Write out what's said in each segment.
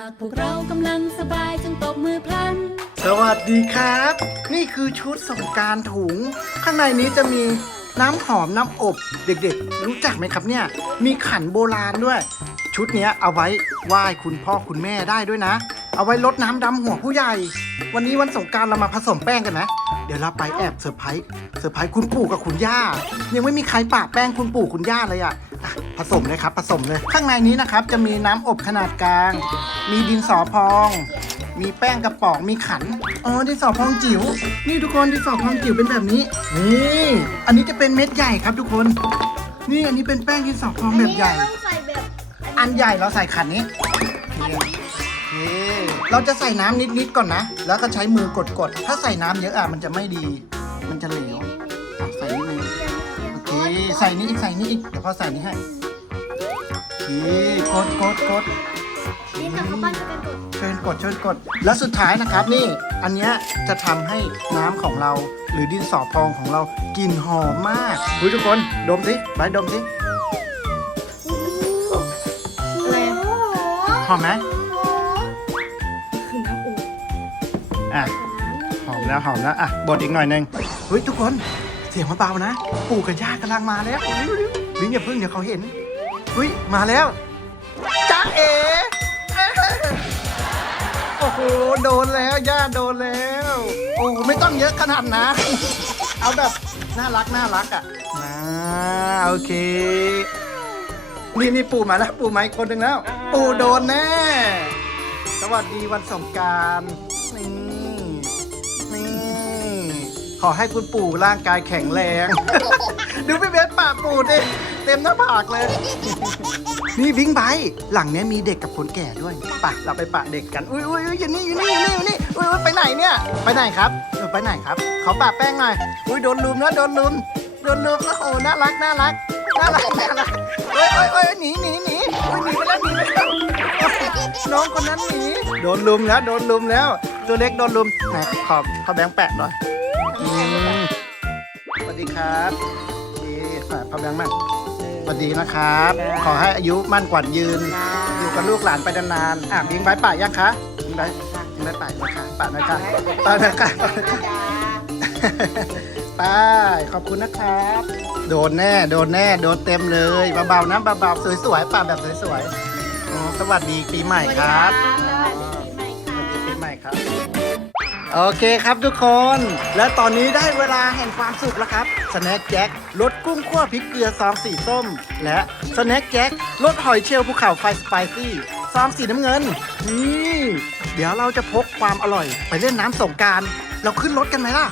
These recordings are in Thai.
ากพวกเรากำลังสบายจงตบมือพลัน สวัสดีครับ นี่คือชุดสงกรารถุง ข้างในนี้จะมีน้ำหอมน้ำอบ เด็กๆ รู้จักไหมครับเนี่ย มีขันโบราณด้วย ชุดเนี้ยเอาไว้ไหว้คุณพ่อคุณแม่ได้ด้วยนะ เอาไว้ลดน้ำดำหัวผู้ใหญ่ วันนี้วันสงกรารเรามาผสมแป้งกันไหมเดี๋ยวเราไปแอบเซอร์ไพรส์เซอร์ไพรส์คุณปู่กับคุณย่า ยังไม่มีใครปะแป้งคุณปู่คุณย่าเลยอะอะ ผสมเลยครับผสมเลย ข้างในนี้นะครับจะมีน้ำอบขนาดกลาง มีดินสอพอง มีแป้งกระป๋องมีขันอ๋อดินสอพองจิ๋วนี่ทุกคนดินสอพองจิ๋วเป็นแบบนี้นี่อันนี้จะเป็นเม็ดใหญ่ครับทุกคน นี่อันนี้เป็นแป้งดินสอพองแบบใหญ่ ต้องใส่แบบอันใหญ่เราใส่ขันนี้โอเคโอเคเราจะใส่น้ำนิดๆก่อนนะ แล้วก็ใช้มือกดๆ ถ้าใส่น้ำเยอะอะมันจะไม่ดี มันจะเหลวอะใส่นิดนึงโอเค ใส่นี้อีกใส่นี้อีก เดี๋ยวพอใส่นี้ให้ โอเคกดกดกดนี่กับข้าวปั้นจะเป็นตัวเชิญกดเชิญกด แล้วสุดท้ายนะครับนี่ อันเนี้ยจะทำให้น้ำของเรา หรือดินสอพองของเรากลิ่นหอมมากคุยทุกคนดมสิไปดมสิอะไรหอมไหมคือน้ำอุ่นอะ หอมแล้วหอมแล้วอะบดอีกหน่อยหนึงเฮ้ยทุกคน เสียงเบาๆนะ ปู่กับย่ากำลังมาแล้วลิงอย่าเพิ่งเดี๋ยวเขาเห็น เฮ้ย มาแล้วจ้าเอ๋โอ้โห โดนแล้วย่าโดนแล้ว โอ้ไม่ต้องเยอะขนาดนะเอาแบบน่ารักน่ารักอะอ่าโอเค นี่นี่ปู่มาแล้ว ปู่มาอีกคนหนึ่งแล้ว ปู่โดนแน่ สวัสดีวันสงกรารนี่นี่ขอให้คุณปู่ร่างกายแข็งแรง ดู ปูดเต็มหน้าผากเลย นี่บิงไบค์หลังเนี้ยมีเด็กกับคนแก่ด้วยไปเราไปปะเด็กกัน อุ้ยอุ้ยอุ้ยอยู่นี่อยู่นี่อยู่นี่อยู่นี่อุ้ยอุ้ยไปไหนเนี่ย ไปไหนครับเออไปไหนครับ ขอปะแป้งหน่อย อุ้ยโดนลุมนะโดนลุม โดนลุมโอ้โหน่ารักน่ารัก น่ารักน่ารักเอ้ยเอ้ยเอ้ยหนีหนีหนีอุ้ยหนีไปแล้วหนีไปแล้วน้องคนนั้นหนี โดนลุมแล้วโดนลุมแล้ว ตัวเล็กโดนลุมไหนขอขอแบงค์แปะหน่อยอืมสวัสดีครับ ดีอะขอแบงค์มั่งสวัสดีนะครับ ขอให้อายุมั่นกว่ายืน อยู่กับลูกหลานไปนานๆอะยิงใบป่ายังคะยิงใบยิงใบป่านะคะป่านะคะป่านะคะป่านะคะไป้าขอบคุณนะครับ โดนแน่ โดนแน่ โดนเต็มเลยเบาๆนะเบาๆสวยๆป่าแบบสวยๆอ๋อสวัสดีปีใหม่ครับ โอเคครับทุกคน และตอนนี้ได้เวลาแห่งความสุขแล้วครับสแน็คแจ็ครสกุ้งคั่วพริกเกลือซองสีส้ม และสแน็คแจ็ครสหอยเชลล์ภูเขาไฟสไปซี่ซองสีน้ำเงิน นี่เดี๋ยวเราจะพกความอร่อย ไปเล่นน้ำสงการ เราขึ้นรถกันไหมล่ะ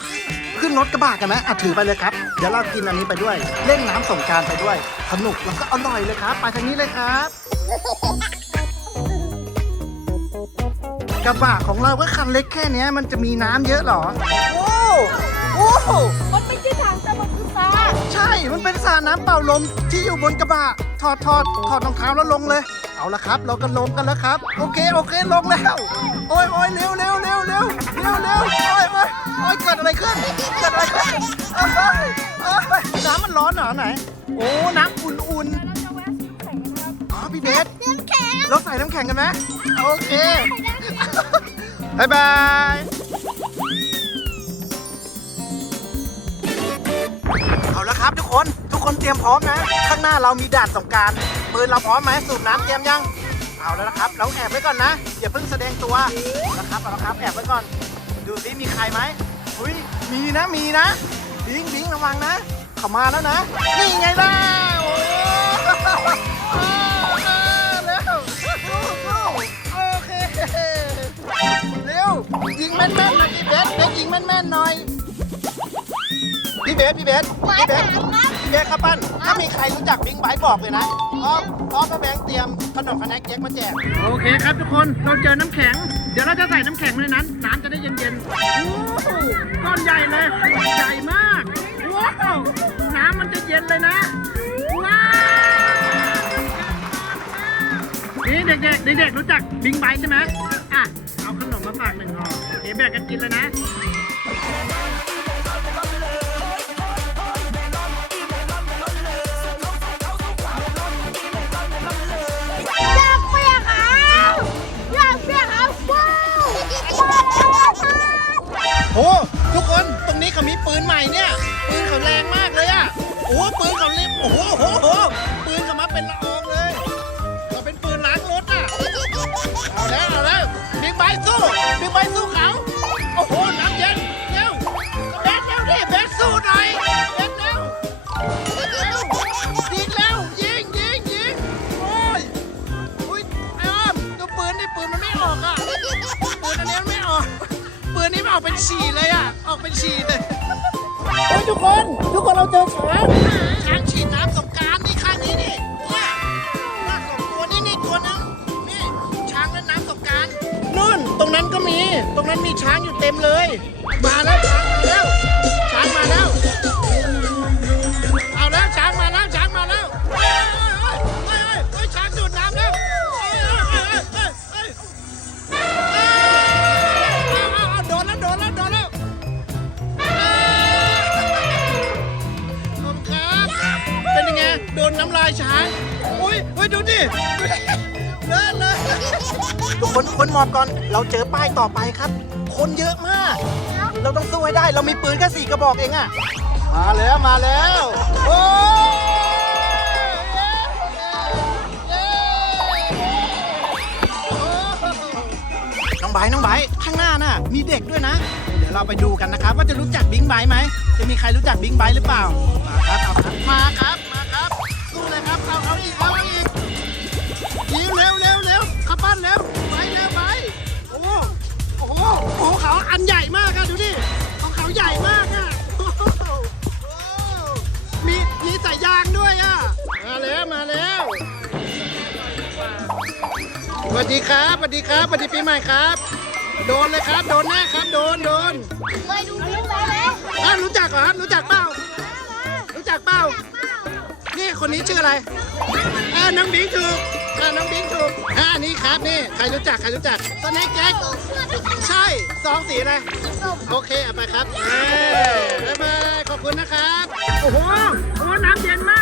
ขึ้นรถกระบะกันไหมอะถือไปเลยครับ เดี๋ยวเรากินอันนี้ไปด้วย เล่นน้ำสงการไปด้วย สนุกแล้วก็อร่อยเลยครับ ไปทางนี้เลยครับ กระบะของเราก็คันเล็กแค่เนี้ยมันจะมีน้ำเยอะเหรอ โอ้โอ้มันไม่ใช่ถังแต่มันคือซาใช่ มันเป็นสระน้ำเป่าลมที่อยู่บนกระบะ ถอดถอดถอดรองเท้าแล้วลงเลย เอาละครับ เราก็ลงกันแล้วครับ โอเค โอเค ลงแล้ว โอ้ยโอ้ยเร็วเร็วเร็วเร็วเร็วเร็วโอ้ยโอ้ยโอ้ยเกิดอะไรขึ้น เกิดอะไรขึ้นโอ้ยโอ้ยน้ำมันร้อนเหรอไหน โอ้ น้ำอุ่นๆอ๋อ พี่เบส น้ำแข็งเราใส่น้ำแข็งกันไหมโอเคบายบายเอาละครับทุกคนทุกคนเตรียมพร้อมนะ ข้างหน้าเรามีด่านสงกรารปืนเราพร้อมไหมสูบน้ำเตรียมยังเอาแล้วนะครับ เราแอบไว้ก่อนนะอย่าเพิ่งแสดงตัวนะครับเอาละครับแอบไว้ก่อน ดูซิมีใครไหมอุ้ยมีนะมีนะบิงบิงระวังนะเขามาแล้วนะนี่ไงล่ะโอ้ ยิงแม่นๆหน่อยพี่เบสเบสยิงแม่นๆหน่อย พี่เบสพี่เบสพี่เบสพี่เบสครับปั้นถ้ามีใครรู้จักบิงไบค์บอกเลยนะพร้อมพร้อมพระแบงค์เตรียมขนมคณะแจ็คมาแจก โอเคครับทุกคนเราเจอน้ำแข็ง เดี๋ยวเราจะใส่น้ำแข็งในนั้น น้ำจะได้เย็นๆโอ้โหก้อนใหญ่เลย ใหญ่มาก ว้าว น้ำมันจะเย็นเลยนะ ว้าว นี่เด็กๆ เด็กๆ รู้จักบิงไบค์ใช่ไหมอะเอาขึ่งห่อเดี๋ยแบ่งกันกินเลยนะอยากเปียกเอาอยากเปียกเอาว้โอ้ทุกคนตรงนี้เขามีปืนใหม่เนี่ย ปืนเขาแรงมากเลยอะโอ้ปืนเขาเล็บโอ้โหโอ้โหปืนเขามาเป็นละออง ไบค์สู้เขา โอ้โหน้ำเย็นเร็วเบสเร็วดิเบสสู้หน่อยเบสเร็วเร็วยิงเร็วยิงยิงยิงโอ้ยอุ้ยไอ้อ้อมตัวปืนนี่ปืนมันไม่ออกอะปืนอันนี้มันไม่ออกปืนนี้มันออกเป็นฉี่เลยอะออกเป็นฉี่เลยโอ้ยทุกคนทุกคนเราเจอช้าง ตรงนั้นมีช้างอยู่เต็มเลย มาแล้วช้างมาแล้ว ช้างมาแล้ว เอาแล้วช้างมาแล้วช้างมาแล้วเฮ้ยเฮ้ยเฮ้ยเฮ้ยช้างดูดน้ำแล้วเฮ้ยเฮ้ยเฮ้ยเฮ้ยเฮ้ยเฮ้ยเอาเอาเอาโดนแล้วโดนแล้วโดนแล้วขอบคุณครับเป็นยังไงโดนน้ำลายช้างอุ้ยอุ้ยดูดิดูดิเลิศเลย ทุกคนทุกคนหมอบก่อน เราเจอป้ายต่อไปครับ คนเยอะมาก เราต้องสู้ให้ได้ เรามีปืนแค่สี่กระบอกเองอะมาแล้วมาแล้วโอ้น้องไบร์ทน้องไบร์ทข้างหน้าน่ะ มีเด็กด้วยนะ เดี๋ยวเราไปดูกันนะครับ ว่าจะรู้จักบิงไบค์ไหม จะมีใครรู้จักบิงไบค์หรือเปล่า มาครับเอาครับมาครับมา วัสดีครับสวัสดีครับสวัสดีปีใหม่ครับ โดนเลยครับ โดนแน่ครับ โดนโดนเคยดูคลิปไปแล้วอะรู้จักเหรอรู้จักเปล่ารู้จักเปล่านี่คนนี้ชื่ออะไรอ่าน้องบิงถูกอ่าน้องบิงถูกอ่านี่ครับนี่ใครรู้จักใครรู้จักสแน็คแจ็คใช่ซองสีอะไรโอเคเอาไปครับเอ้ยบ๊ายบายขอบคุณนะครับโอ้โหโอ้โหน้ำเย็นมาก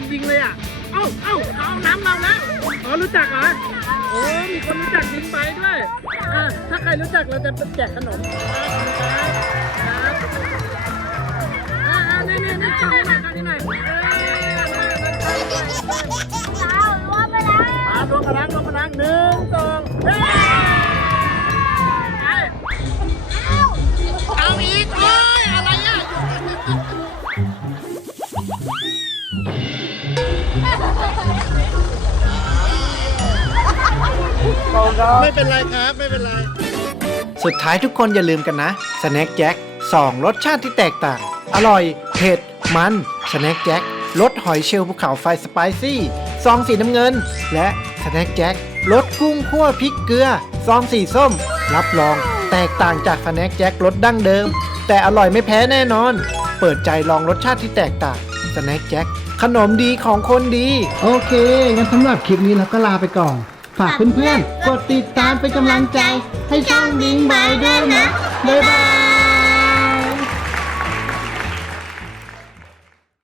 นยิงเลยอะ เอ้าเอ้าเอาน้ำเราแล้วอ๋อรู้จักเหรอ โอ้มีคนรู้จักยิงไปด้วยอะถ้าใครรู้จักเราจะแจกขนมครับอ่านี่นี่นี่ช่องนี้หน่อยช่องนี้หน่อยเอ้ยมามามาสาวรวมไปล้วมารวมพลังรวมพลังหนึ่งสอง ไม่เป็นไรครับไม่เป็นไร สุดท้ายทุกคนอย่าลืมกันนะสแน็คแจ็คสองรสชาติที่แตกต่าง อร่อย เผ็ด มันสแน็คแจ็ครสหอยเชลล์ภูเขาไฟสไปซี่ซองสีน้ำเงิน และสแน็คแจ็ครสกุ้งคั่วพริกเกลือซองสีส้ม รับรอง แตกต่างจากสแน็คแจ็ครสดั้งเดิม แต่อร่อยไม่แพ้แน่นอน เปิดใจลองรสชาติที่แตกต่างสแน็คแจ็คขนมดีของคนดี โอเค งั้นสำหรับคลิปนี้เราก็ลาไปก่อน ฝากเพื่อนๆ กดติดตามเป็นกำลังใจให้ช่องบิงบายด้วยนะ บ๊ายบาย